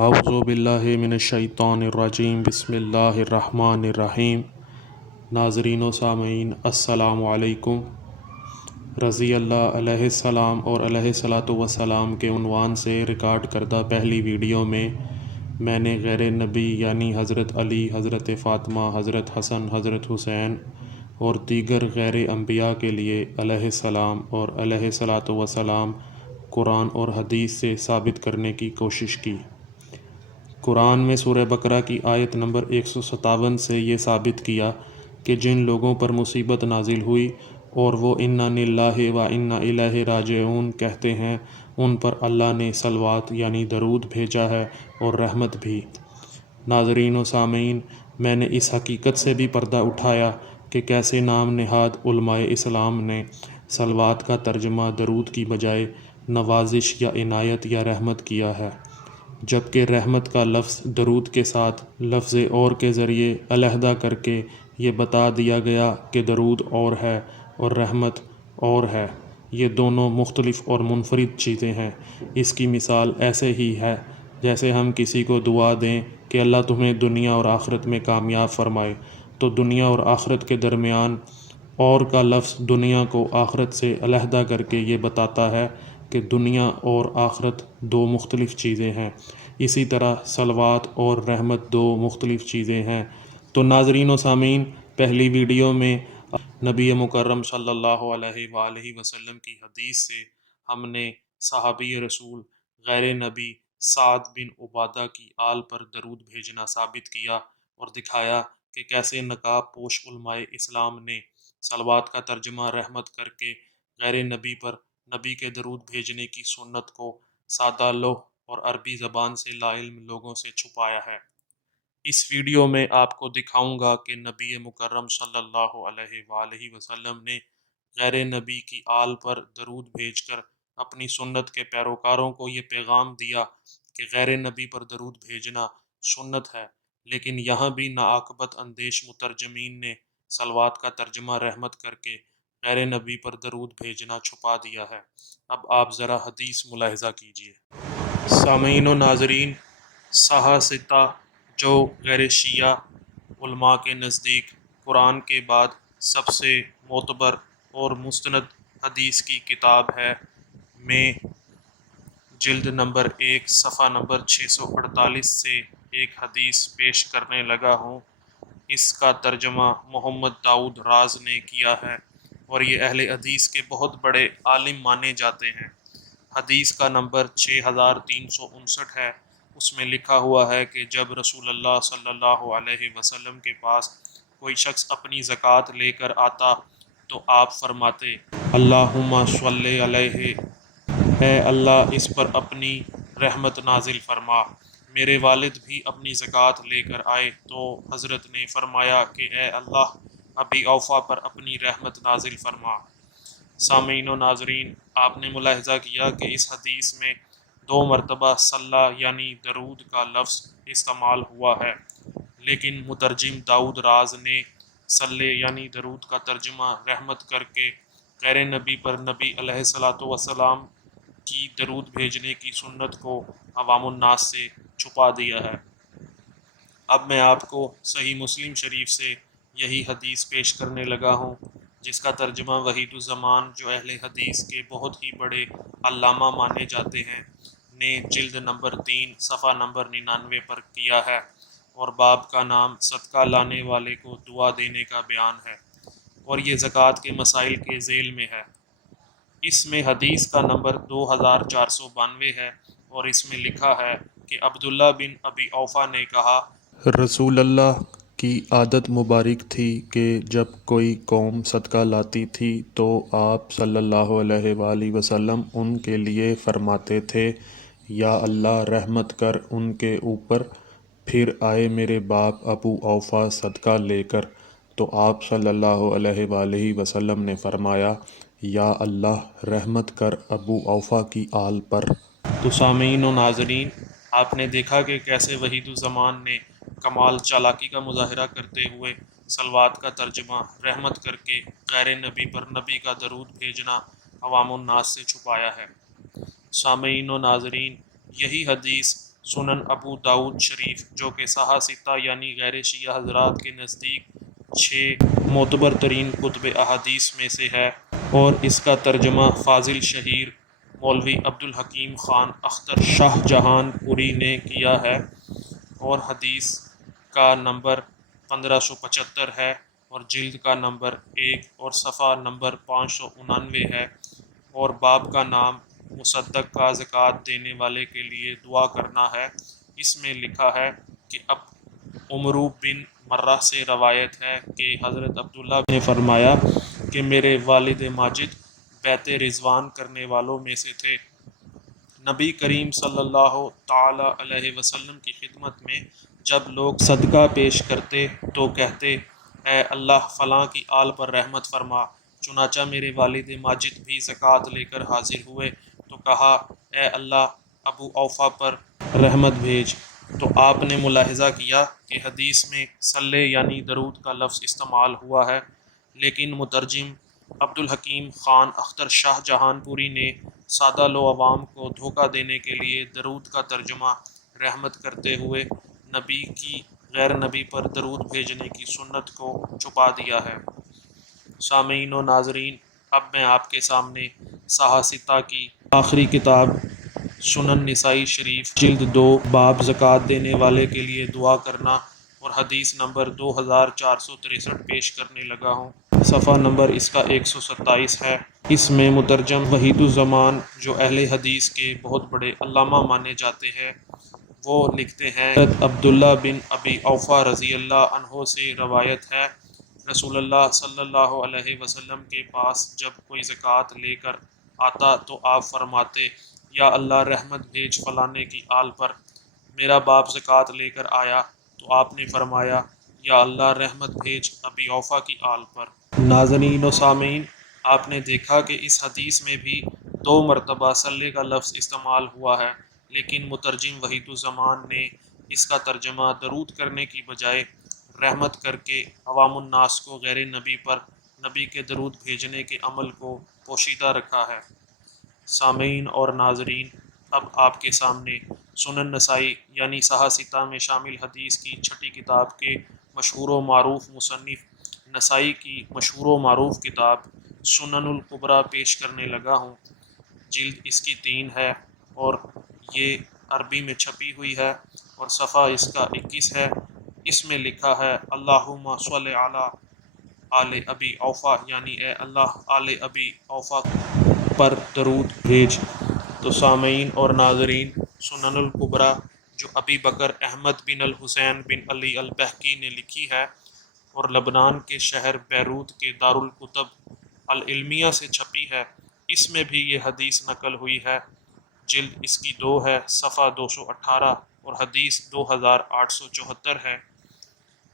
اعوذ باللہ من الشیطان الرجیم بسم اللہ الرحمن الرحیم۔ ناظرین و سامعین السلام علیکم۔ رضی اللہ علیہ السلام اور علیہ الصلاۃ والسلام کے عنوان سے ریکارڈ کردہ پہلی ویڈیو میں میں نے غیر نبی یعنی حضرت علی، حضرت فاطمہ، حضرت حسن، حضرت حسین اور دیگر غیر انبیاء کے لیے علیہ السلام اور علیہ الصلاۃ والسلام قرآن اور حدیث سے ثابت کرنے کی کوشش کی۔ قرآن میں سورہ بقرہ کی آیت نمبر 157 سے یہ ثابت کیا کہ جن لوگوں پر مصیبت نازل ہوئی اور وہ انا للہ و انا الیہ راجعون کہتے ہیں، ان پر اللہ نے صلوات یعنی درود بھیجا ہے اور رحمت بھی۔ ناظرین و سامعین، میں نے اس حقیقت سے بھی پردہ اٹھایا کہ کیسے نام نہاد علماء اسلام نے صلوات کا ترجمہ درود کی بجائے نوازش یا عنایت یا رحمت کیا ہے، جبکہ رحمت کا لفظ درود کے ساتھ لفظ اور کے ذریعے علیحدہ کر کے یہ بتا دیا گیا کہ درود اور ہے اور رحمت اور ہے، یہ دونوں مختلف اور منفرد چیزیں ہیں۔ اس کی مثال ایسے ہی ہے جیسے ہم کسی کو دعا دیں کہ اللہ تمہیں دنیا اور آخرت میں کامیاب فرمائے، تو دنیا اور آخرت کے درمیان اور کا لفظ دنیا کو آخرت سے علیحدہ کر کے یہ بتاتا ہے کہ دنیا اور آخرت دو مختلف چیزیں ہیں۔ اسی طرح صلوات اور رحمت دو مختلف چیزیں ہیں۔ تو ناظرین و سامعین، پہلی ویڈیو میں نبی مکرم صلی اللہ علیہ وآلہ وسلم کی حدیث سے ہم نے صحابی رسول غیر نبی سعد بن عبادہ کی آل پر درود بھیجنا ثابت کیا اور دکھایا کہ کیسے نقاب پوش علماء اسلام نے صلوات کا ترجمہ رحمت کر کے غیر نبی پر نبی کے درود بھیجنے کی سنت کو سادہ لوح اور عربی زبان سے لا علم لوگوں سے چھپایا ہے۔ اس ویڈیو میں آپ کو دکھاؤں گا کہ نبی مکرم صلی اللہ علیہ وآلہ وسلم نے غیر نبی کی آل پر درود بھیج کر اپنی سنت کے پیروکاروں کو یہ پیغام دیا کہ غیر نبی پر درود بھیجنا سنت ہے، لیکن یہاں بھی ناعاقبت اندیش مترجمین نے صلوات کا ترجمہ رحمت کر کے غیر نبی پر درود بھیجنا چھپا دیا ہے۔ اب آپ ذرا حدیث ملاحظہ کیجئے۔ سامعین و ناظرین، صحاستہ جو غیر شیعہ علماء کے نزدیک قرآن کے بعد سب سے معتبر اور مستند حدیث کی کتاب ہے، میں جلد نمبر 1 صفحہ نمبر 648 سے ایک حدیث پیش کرنے لگا ہوں۔ اس کا ترجمہ محمد داؤد راز نے کیا ہے اور یہ اہل حدیث کے بہت بڑے عالم مانے جاتے ہیں۔ حدیث کا نمبر 6359 ہے۔ اس میں لکھا ہوا ہے کہ جب رسول اللہ صلی اللہ علیہ وسلم کے پاس کوئی شخص اپنی زکوٰۃ لے کر آتا تو آپ فرماتے، اللہم صلی علیہ، اے اللہ اس پر اپنی رحمت نازل فرما۔ میرے والد بھی اپنی زکوٰۃ لے کر آئے تو حضرت نے فرمایا کہ اے اللہ ابی اوفا پر اپنی رحمت نازل فرما۔ سامعین و ناظرین، آپ نے ملاحظہ کیا کہ اس حدیث میں 2 مرتبہ صلی یعنی درود کا لفظ استعمال ہوا ہے، لیکن مترجم داؤد راز نے صلی یعنی درود کا ترجمہ رحمت کر کے غیر نبی پر نبی علیہ الصلاۃ والسلام کی درود بھیجنے کی سنت کو عوام الناس سے چھپا دیا ہے۔ اب میں آپ کو صحیح مسلم شریف سے یہی حدیث پیش کرنے لگا ہوں، جس کا ترجمہ وحید الزمان جو اہل حدیث کے بہت ہی بڑے علامہ مانے جاتے ہیں نے جلد نمبر 3 صفحہ نمبر 99 پر کیا ہے، اور باب کا نام صدقہ لانے والے کو دعا دینے کا بیان ہے، اور یہ زکوٰۃ کے مسائل کے ذیل میں ہے۔ اس میں حدیث کا نمبر 2492 ہے اور اس میں لکھا ہے کہ عبداللہ بن ابی اوفا نے کہا، رسول اللہ کی عادت مبارک تھی کہ جب کوئی قوم صدقہ لاتی تھی تو آپ صلی اللہ علیہ وآلہ وسلم ان کے لیے فرماتے تھے، یا اللہ رحمت کر ان کے اوپر۔ پھر آئے میرے باپ ابو اوفا صدقہ لے کر، تو آپ صلی اللہ علیہ وآلہ وسلم نے فرمایا، یا اللہ رحمت کر ابو اوفا کی آل پر۔ تو سامعین و ناظرین، آپ نے دیکھا کہ کیسے وحید الزمان نے کمال چالاکی کا مظاہرہ کرتے ہوئے صلوات کا ترجمہ رحمت کر کے غیر نبی پر نبی کا درود بھیجنا عوام الناس سے چھپایا ہے۔ سامعین و ناظرین، یہی حدیث سنن ابو داود شریف جو کہ صحاح ستہ یعنی غیر شیعہ حضرات کے نزدیک 6 معتبر ترین کتب احادیث میں سے ہے، اور اس کا ترجمہ فاضل شہیر مولوی عبدالحکیم خان اختر شاہ جہان پوری نے کیا ہے، اور حدیث کا نمبر 1575 ہے، اور جلد کا نمبر 1 اور صفحہ نمبر 599 ہے، اور باب کا نام مصدق کا زکوٰۃ دینے والے کے لیے دعا کرنا ہے۔ اس میں لکھا ہے کہ اب عمرو بن مرہ سے روایت ہے کہ حضرت عبداللہ نے فرمایا کہ میرے والد ماجد بیت رضوان کرنے والوں میں سے تھے۔ نبی کریم صلی اللہ تعالی علیہ وسلم کی خدمت میں جب لوگ صدقہ پیش کرتے تو کہتے اے اللہ فلاں کی آل پر رحمت فرما۔ چنانچہ میرے والد ماجد بھی زکوٰۃ لے کر حاضر ہوئے تو کہا اے اللہ ابو اوفا پر رحمت بھیج۔ تو آپ نے ملاحظہ کیا کہ حدیث میں صلی یعنی درود کا لفظ استعمال ہوا ہے، لیکن مترجم عبدالحکیم خان اختر شاہ جہان پوری نے سادہ لو عوام کو دھوکہ دینے کے لیے درود کا ترجمہ رحمت کرتے ہوئے نبی کی غیر نبی پر درود بھیجنے کی سنت کو چھپا دیا ہے۔ سامعین و ناظرین، اب میں آپ کے سامنے صحاح ستہ کی آخری کتاب سنن نسائی شریف جلد 2 باب زکوٰۃ دینے والے کے لیے دعا کرنا اور حدیث نمبر 2463 پیش کرنے لگا ہوں۔ صفحہ نمبر اس کا 127 ہے۔ اس میں مترجم وحید الزمان جو اہل حدیث کے بہت بڑے علامہ مانے جاتے ہیں، وہ لکھتے ہیں حضرت عبداللہ بن ابی اوفا رضی اللہ عنہ سے روایت ہے، رسول اللہ صلی اللہ علیہ وسلم کے پاس جب کوئی زکوٰۃ لے کر آتا تو آپ فرماتے یا اللہ رحمت بھیج فلانے کی آل پر۔ میرا باپ زکوٰۃ لے کر آیا تو آپ نے فرمایا یا اللہ رحمت بھیج ابی اوفا کی آل پر۔ ناظرین و سامعین، آپ نے دیکھا کہ اس حدیث میں بھی 2 مرتبہ صلی کا لفظ استعمال ہوا ہے، لیکن مترجم وحید الزمان نے اس کا ترجمہ درود کرنے کی بجائے رحمت کر کے عوام الناس کو غیر نبی پر نبی کے درود بھیجنے کے عمل کو پوشیدہ رکھا ہے۔ سامعین اور ناظرین، اب آپ کے سامنے سنن نسائی یعنی صحاح ستہ میں شامل حدیث کی چھٹی کتاب کے مشہور و معروف مصنف نسائی کی مشہور و معروف کتاب سنن الکبریٰ پیش کرنے لگا ہوں۔ جلد اس کی 3 ہے اور یہ عربی میں چھپی ہوئی ہے، اور صفحہ اس کا 21 ہے۔ اس میں لکھا ہے اللہم صلی علی آل ابی اوفا، یعنی اے اللہ آل ابی اوفا پر درود بھیج۔ تو سامعین اور ناظرین، سنن الکبریٰ جو ابی بکر احمد بن الحسین بن علی البہقی نے لکھی ہے اور لبنان کے شہر بیروت کے دارالکتب العلمیہ سے چھپی ہے، اس میں بھی یہ حدیث نقل ہوئی ہے۔ جلد اس کی 2 ہے، صفحہ 218 اور حدیث 2874 ہے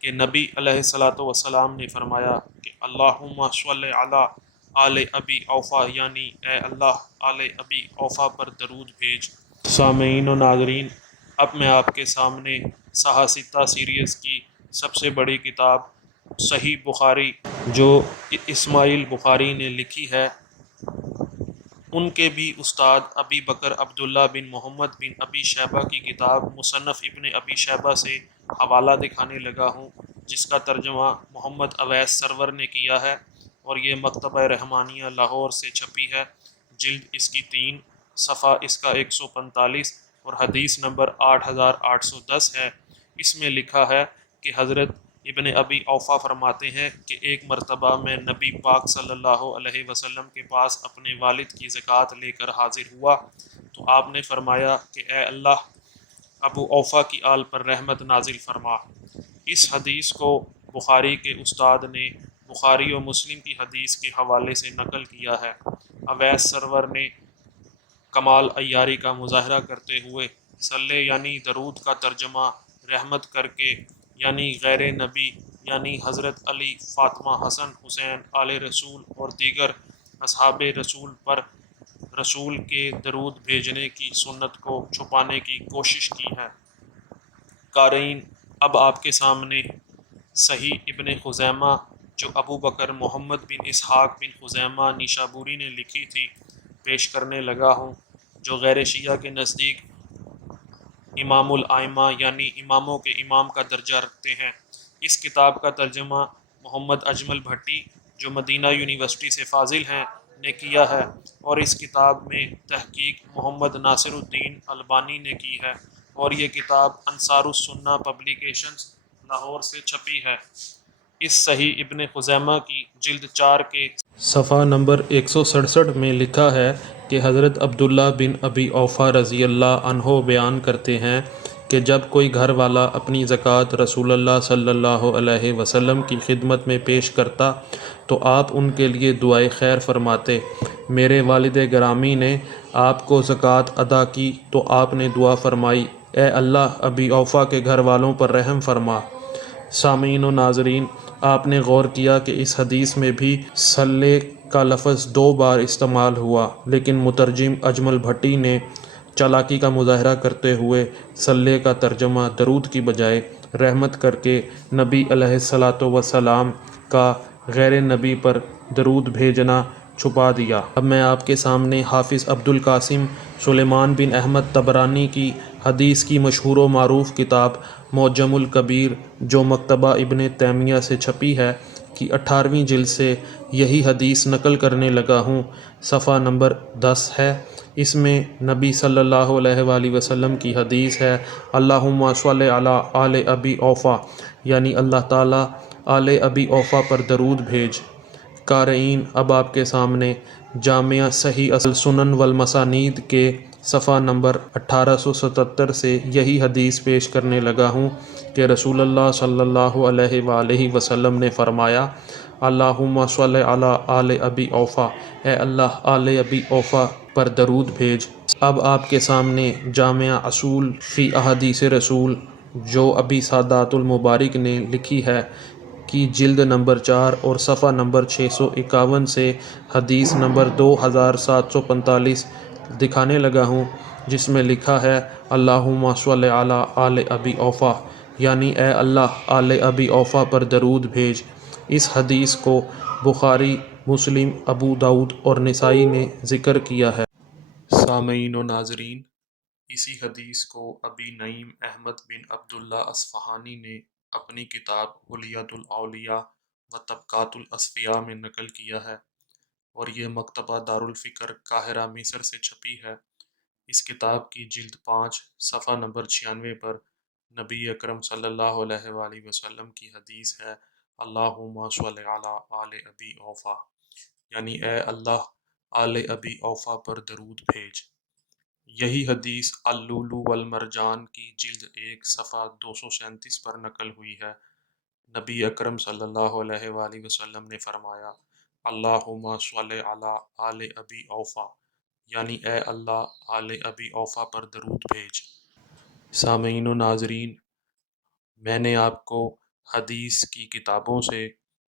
کہ نبی علیہ الصلوۃ والسلام نے فرمایا کہ اللہم صلی علی آل ابی اوفا، یعنی اے اللہ آل ابی اوفا پر درود بھیج۔ سامعین و ناظرین، اب میں آپ کے سامنے صحاح ستہ سیریز کی سب سے بڑی کتاب صحیح بخاری جو اسماعیل بخاری نے لکھی ہے، ان کے بھی استاد ابی بکر عبداللہ بن محمد بن ابی شیبہ کی کتاب مصنف ابن ابی شیبہ سے حوالہ دکھانے لگا ہوں، جس کا ترجمہ محمد اویس سرور نے کیا ہے، اور یہ مکتبہ رحمانیہ لاہور سے چھپی ہے۔ جلد اس کی 3، صفحہ اس کا 145 اور حدیث نمبر 8810 ہے۔ اس میں لکھا ہے کہ حضرت ابن ابی اوفا فرماتے ہیں کہ ایک مرتبہ میں نبی پاک صلی اللہ علیہ وسلم کے پاس اپنے والد کی زکوٰۃ لے کر حاضر ہوا تو آپ نے فرمایا کہ اے اللہ ابو اوفا کی آل پر رحمت نازل فرما۔ اس حدیث کو بخاری کے استاد نے بخاری و مسلم کی حدیث کے حوالے سے نقل کیا ہے۔ اویس سرور نے کمال عیاری کا مظاہرہ کرتے ہوئے صلی یعنی درود کا ترجمہ رحمت کر کے یعنی غیر نبی یعنی حضرت علی، فاطمہ، حسن، حسین، آل رسول اور دیگر اصحاب رسول پر رسول کے درود بھیجنے کی سنت کو چھپانے کی کوشش کی ہے۔ قارئین، اب آپ کے سامنے صحیح ابن خزیمہ جو ابو بکر محمد بن اسحاق بن خزیمہ نیشابوری نے لکھی تھی پیش کرنے لگا ہوں، جو غیر شیعہ کے نزدیک امام الائمہ یعنی اماموں کے امام کا درجہ رکھتے ہیں۔ اس کتاب کا ترجمہ محمد اجمل بھٹی جو مدینہ یونیورسٹی سے فاضل ہیں نے کیا ہے، اور اس کتاب میں تحقیق محمد ناصر الدین البانی نے کی ہے، اور یہ کتاب انصار السنہ پبلیکیشنز لاہور سے چھپی ہے۔ اس صحیح ابن خزیمہ کی جلد 4 کے صفحہ نمبر 167 میں لکھا ہے کہ حضرت عبداللہ بن ابی اوفا رضی اللہ عنہ بیان کرتے ہیں کہ جب کوئی گھر والا اپنی زکوٰۃ رسول اللہ صلی اللہ علیہ وسلم کی خدمت میں پیش کرتا تو آپ ان کے لیے دعائے خیر فرماتے۔ میرے والد گرامی نے آپ کو زکوٰۃ ادا کی تو آپ نے دعا فرمائی، اے اللہ ابی اوفا کے گھر والوں پر رحم فرما۔ سامعین و ناظرین، آپ نے غور کیا کہ اس حدیث میں بھی صلی کا لفظ 2 بار استعمال ہوا، لیکن مترجم اجمل بھٹی نے چالاکی کا مظاہرہ کرتے ہوئے صلی کا ترجمہ درود کی بجائے رحمت کر کے نبی علیہ الصلاۃ والسلام کا غیر نبی پر درود بھیجنا چھپا دیا۔ اب میں آپ کے سامنے حافظ عبدالقاسم سلیمان بن احمد طبرانی کی حدیث کی مشہور و معروف کتاب معجم الکبیر جو مکتبہ ابن تیمیہ سے چھپی ہے کی 18ویں جلد سے یہی حدیث نقل کرنے لگا ہوں۔ صفحہ نمبر 10 ہے۔ اس میں نبی صلی اللہ علیہ وآلہ وسلم کی حدیث ہے، اللہم صلی علی آل ابی اوفا، یعنی اللہ تعالیٰ آل ابی اوفا پر درود بھیج۔ قارئین، اب آپ کے سامنے جامع صحیح السنن والمسانید کے صفحہ نمبر 1877 سے یہی حدیث پیش کرنے لگا ہوں کہ رسول اللہ صلی اللہ علیہ وآلہ وسلم نے فرمایا، اللہم صلی علی آل ابی اوفا، اے اللہ آل ابی اوفا پر درود بھیج۔ اب آپ کے سامنے جامع اصول فی احادیث رسول جو ابی سادات المبارک نے لکھی ہے کی جلد نمبر 4 اور صفحہ نمبر 651 سے حدیث نمبر 2745 دکھانے لگا ہوں، جس میں لکھا ہے، اللہم صلی علی آل ابی اوفا، یعنی اے اللہ آل ابی اوفا پر درود بھیج۔ اس حدیث کو بخاری، مسلم، ابو داؤد اور نسائی نے ذکر کیا ہے۔ سامعین و ناظرین، اسی حدیث کو ابی نعیم احمد بن عبداللہ اصفہانی نے اپنی کتاب حلیۃ الاولیاء و طبقات الاصفیاء میں نقل کیا ہے، اور یہ مکتبہ دارالفکر قاہرہ مصر سے چھپی ہے۔ اس کتاب کی جلد 5 صفحہ نمبر 96 پر نبی اکرم صلی اللہ علیہ وآلہ وسلم کی حدیث ہے، اللہم صلی علی آل ابی اوفا، یعنی اے اللہ آل ابی اوفا پر درود بھیج۔ یہی حدیث اللؤلؤ والمرجان کی جلد 1 صفحہ 237 پر نقل ہوئی ہے۔ نبی اکرم صلی اللہ علیہ وآلہ وسلم نے فرمایا، اللہم صلی علی آل ابی اوفا، یعنی اے اللہ آل ابی اوفا پر درود بھیج۔ سامعین و ناظرین، میں نے آپ کو حدیث کی کتابوں سے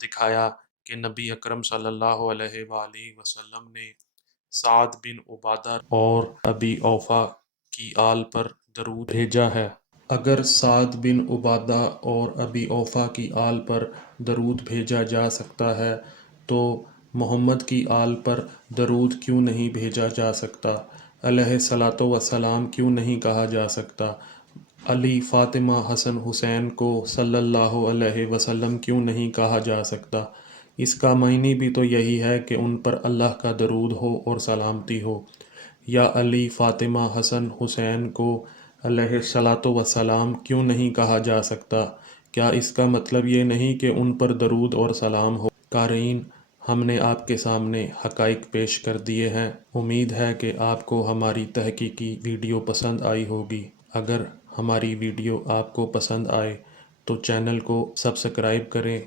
دکھایا کہ نبی اکرم صلی اللہ علیہ وآلہ وسلم نے سعد بن عبادہ اور ابی اوفا کی آل پر درود بھیجا ہے۔ اگر سعد بن عبادہ اور ابی اوفا کی آل پر درود بھیجا جا سکتا ہے تو محمد کی آل پر درود کیوں نہیں بھیجا جا سکتا؟ علیہ الصلاۃ والسلام کیوں نہیں کہا جا سکتا؟ علی، فاطمہ، حسن، حسین کو صلی اللہ علیہ وسلم کیوں نہیں کہا جا سکتا؟ اس کا معنی بھی تو یہی ہے کہ ان پر اللہ کا درود ہو اور سلامتی ہو۔ یا علی، فاطمہ، حسن، حسین کو علیہ الصلاۃ والسلام کیوں نہیں کہا جا سکتا؟ کیا اس کا مطلب یہ نہیں کہ ان پر درود اور سلام ہو؟ قارئین، ہم نے آپ کے سامنے حقائق پیش کر دیے ہیں۔ امید ہے کہ آپ کو ہماری تحقیقی ویڈیو پسند آئی ہوگی۔ اگر ہماری ویڈیو آپ کو پسند آئے تو چینل کو سبسکرائب کریں،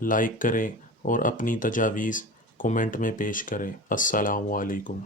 لائک کریں اور اپنی تجاویز کومنٹ میں پیش کریں۔ السلام علیکم۔